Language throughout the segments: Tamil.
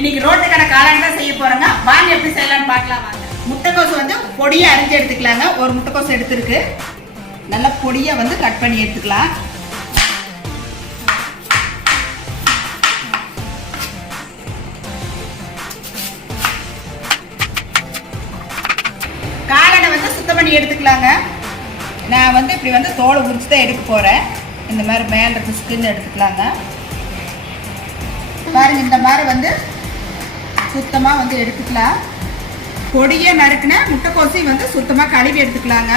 இன்னைக்கு ரோட்டு கடை காளான் தான் செய்ய போறோங்க. வாங்க எப்படி செய்யலாம்னு பார்க்கலாம் வாங்க. முட்டைக்கோஸ் வந்து பொடியா அரிஞ்சு எடுத்துக்கலாங்க. ஒரு முட்டைக்கோஸ் எடுத்துருக்கு. நல்லா பொடியா வந்து கட் பண்ணி எடுத்துக்கலாம். காளானை வந்து சுத்தம் பண்ணி எடுத்துக்கலாங்க. நான் வந்து இப்படி வந்து தோலை உரிச்சு தான் எடுக்க போறேன். இந்த மாதிரி மேல இருக்க ஸ்கின் எடுத்துக்கலாங்க. பாருங்க, இந்த மாதிரி வந்து சுத்தமா வந்து எடுத்துக்கலாம். பொடியை நறுக்குன முட்டைக்கோசையும் வந்து சுத்தமா கழுவி எடுத்துக்கலாங்க.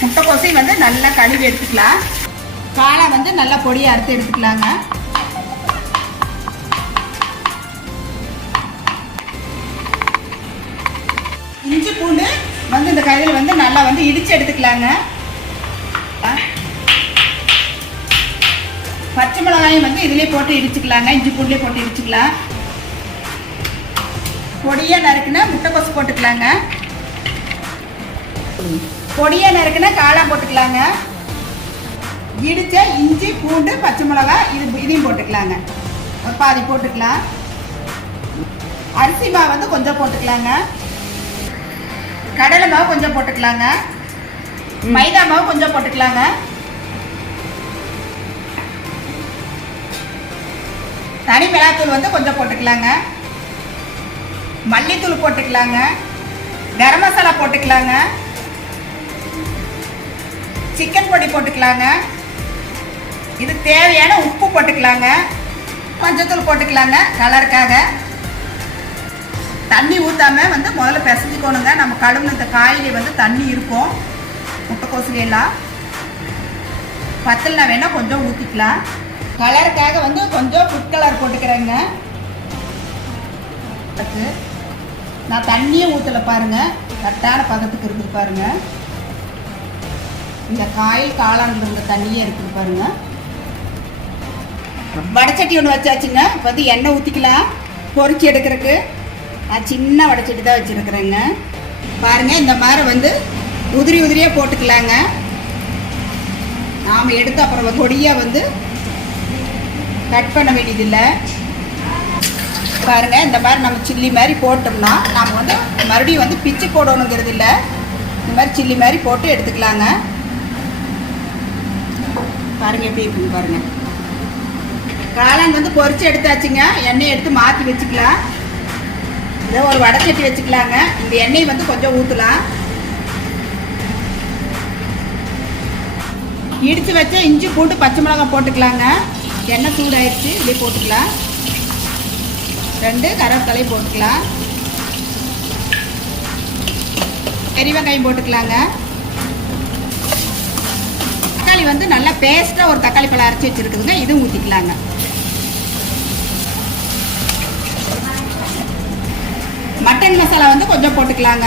முட்டைக்கோசையும் வந்து நல்லா கழுவி எடுத்துக்கலாம். காளை வந்து நல்லா பொடியை அறுத்து எடுத்துக்கலாங்க. இஞ்சி பூண்டு வந்து இந்த கையில் வந்து நல்லா வந்து இடிச்சு எடுத்துக்கலாங்க. பச்சை மிளகாயும் வந்து இதுலேயே போட்டு இடிச்சுக்கலாங்க. இஞ்சி பூண்டுலேயே போட்டு இடிச்சுக்கலாம். பொடியா நறுக்குன்னா முட்டைக்கோசு போட்டுக்கலாங்க. பொடியா நறுக்குன்னா காளான் போட்டுக்கலாங்க. இடிச்ச இஞ்சி பூண்டு பச்சை மிளகாய் இதையும் போட்டுக்கலாங்க. ஒரு பாதி போட்டுக்கலாம். அரிசி மாவு வந்து கொஞ்சம் போட்டுக்கலாங்க. கடலை மாவு கொஞ்சம் போட்டுக்கலாங்க. மைதா மாவு கொஞ்சம் போட்டுக்கலாங்க. தனி மிளகாத்தூள் வந்து கொஞ்சம் போட்டுக்கலாங்க. மல்லித்தூள் போட்டுக்கலாங்க. கரம் மசாலா போட்டுக்கலாங்க. சிக்கன் பொடி போட்டுக்கலாங்க. இது தேவையான உப்பு போட்டுக்கலாங்க. மஞ்சத்தூள் போட்டுக்கலாங்க கலருக்காக. தண்ணி ஊற்றாம வந்து முதல்ல பிசைஞ்சுக்கணுங்க. நம்ம கழுவுன இந்த காயிலே வந்து தண்ணி இருக்கும். முட்டைக்கோசுலாம் பத்தலைனா வேணால் கொஞ்சம் ஊற்றிக்கலாம். கலருக்காக வந்து கொஞ்சம் ஃபுட் கலர் போட்டுக்கிறேங்க. நான் தண்ணியே ஊற்றலை பாருங்கள். கரெக்டான பதத்துக்கு இருக்குது பாருங்கள். இந்த காயில் காளான் இருந்த தண்ணியே இருக்குது பாருங்கள். வடைச்சட்டி ஒன்று வச்சாச்சுங்க. இப்போ வந்து எண்ணெய் ஊற்றிக்கலாம் பொரிச்சு எடுக்கிறதுக்கு. நான் சின்ன வடைச்சட்டி தான் வச்சுருக்குறேங்க. பாருங்கள், இந்த மாதிரி வந்து உதிரி உதிரியாக போட்டுக்கலாங்க. நாம் எடுத்து அப்புறம் பொடியாக வந்து கட் பண்ண வேண்டியதில்லை. பாருங்கள், இந்த மாதிரி நம்ம சில்லி மாதிரி போட்டோம்னா நாம் வந்து மறுபடியும் வந்து பிச்சு போடணுங்கிறது இல்லை. இந்த மாதிரி சில்லி மாதிரி போட்டு எடுத்துக்கலாங்க. பாருங்கள் எப்படி இருக்குன்னு பாருங்கள். காளான் வந்து பொரிச்சு எடுத்தாச்சுங்க. எண்ணெய் எடுத்து மாற்றி வச்சுக்கலாம். இதை ஒரு வடைச்சட்டி வச்சுக்கலாங்க. இந்த எண்ணெய் வந்து கொஞ்சம் ஊற்றலாம். இடித்து வச்ச இஞ்சி பூண்டு பச்சை மிளகாய் போட்டுக்கலாங்க. எண்ணெய் சூடாயிடுச்சு. இப்படி போட்டுக்கலாம். 2 கருவேப்பிலை போட்டுக்கலாம். பெரிய வெங்காயம் போட்டுக்கலாங்க. தக்காளி வந்து நல்லா பேஸ்ட்டாக ஒரு தக்காளி பழம் அரைச்சி வச்சுருக்குதுங்க. இதுவும் ஊற்றிக்கலாங்க. மட்டன் மசாலா வந்து கொஞ்சம் போட்டுக்கலாங்க.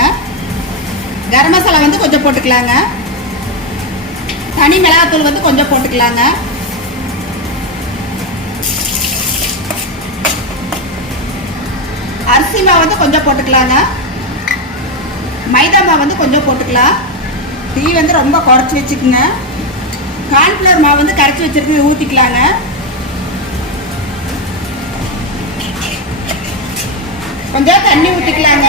கரம் மசாலா வந்து கொஞ்சம் போட்டுக்கலாங்க. தனி மிளகாத்தூள் வந்து கொஞ்சம் போட்டுக்கலாங்க. அரிசி மாவு வந்து கொஞ்சம் போட்டுக்கலாங்க. மைதா மாவு வந்து கொஞ்சம் போட்டுக்கலாம். டீ வந்து ரொம்ப குறைச்சி வச்சுக்குங்க. கார்ன்ஃப்ளவர் மாவு வந்து கரைச்சி வச்சுருக்கு ஊற்றிக்கலாங்க. கொஞ்சம் தண்ணி ஊற்றிக்கலாங்க.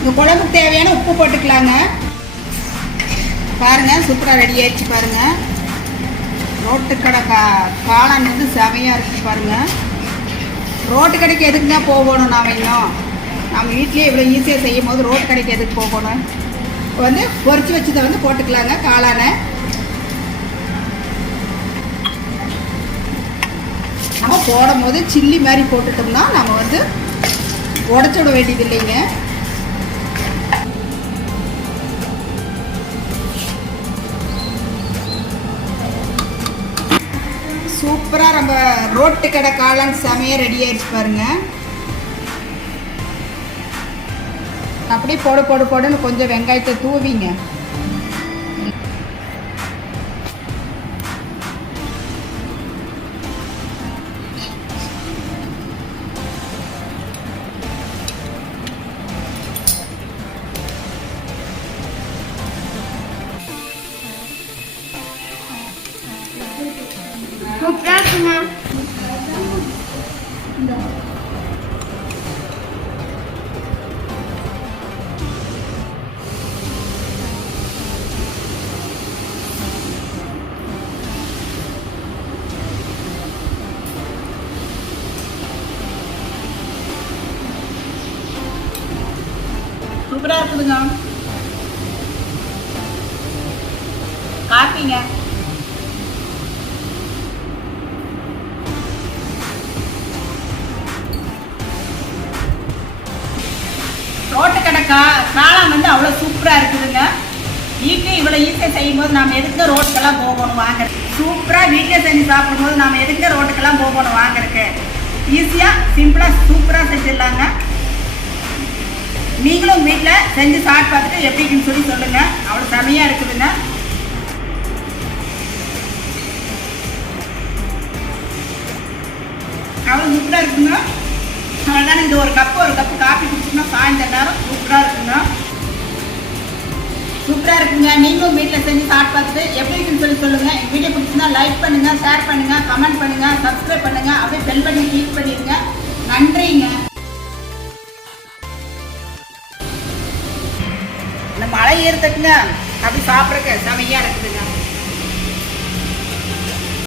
இந்த குழம்புக்கு தேவையான உப்பு போட்டுக்கலாங்க. பாருங்கள், சூப்பராக ரெடி ஆயிடுச்சு பாருங்கள். ரோட்டு கடை காளான் வந்து செமையாக இருக்குது பாருங்கள். ரோட்டு கடைக்கு எதுக்குங்க போகணும்? நாம் இன்னும் நம்ம வீட்லேயே இவ்வளோ ஈஸியாக செய்யும் போது ரோட்டு கடைக்கு எதுக்கு போகணும்? இப்போ வந்து பொரிச்சு வச்சதை வந்து போட்டுக்கலாங்க காளானை. நம்ம போடும் போது சில்லி மாதிரி போட்டுட்டோம்னா நம்ம வந்து உடச்சி விட வேண்டியது இல்லைங்க. சூப்பராக நம்ம ரோட்டு கடை காளான் செமையாக ரெடி ஆயிடுச்சு பாருங்க. அப்படியே போடுன்னு கொஞ்சம் வெங்காயத்தை தூவிங்க. சூப்பரா இருக்குங்க. சூப்பரா இருக்குதுங்க. காப்பிங்க. ரோட்டு கடை காளான் வந்து அவ்வளோ சூப்பராக இருக்குதுங்க. வீட்டில் இவ்வளோ ஈஸியாக செய்யும் போது நாம் எதுக்கு ரோட்டுக்கெல்லாம் போகணும் வாங்குறது? சூப்பராக வீட்டில் செஞ்சு சாப்பிடும்போது நாம் எதுக்கு ரோட்டுக்கெல்லாம் போகணும் வாங்குறதுக்கு? ஈஸியாக சிம்பிளாக சூப்பராக செஞ்சிடலாங்க. நீங்களும் வீட்டில் செஞ்சு சாப்பிட்டு பார்த்துட்டு எப்படின்னு சொல்லி சொல்லுங்கள். அவ்வளோ செமையாக இருக்குதுங்க. அவ்வளோ சூப்பராக இருக்குங்க. அவ்வளோதானே. இது ஒரு கப்பு காஃபி குடிச்சோம்னா சாயந்தர நேரம் சூப்பராக இருக்குங்க. சூப்பராக இருக்குங்க. நீங்களும் வீட்டில் செஞ்சு சாப்பிட்டு பார்த்துட்டு எப்படி இருக்குன்னு சொல்லி சொல்லுங்கள். எங்கள் வீடியோ பிடிச்சிருந்தா லைக் பண்ணுங்கள், ஷேர் பண்ணுங்கள், கமெண்ட் பண்ணுங்கள், சப்ஸ்கிரைப் பண்ணுங்கள். அப்படியே பெல் பண்ணி கிளிக் பண்ணிடுங்க. நன்றிங்க. இந்த மழை ஏறுறதுக்குங்க அப்படி சாப்பிட்றதுக்கு செமையாக இருக்குதுங்க.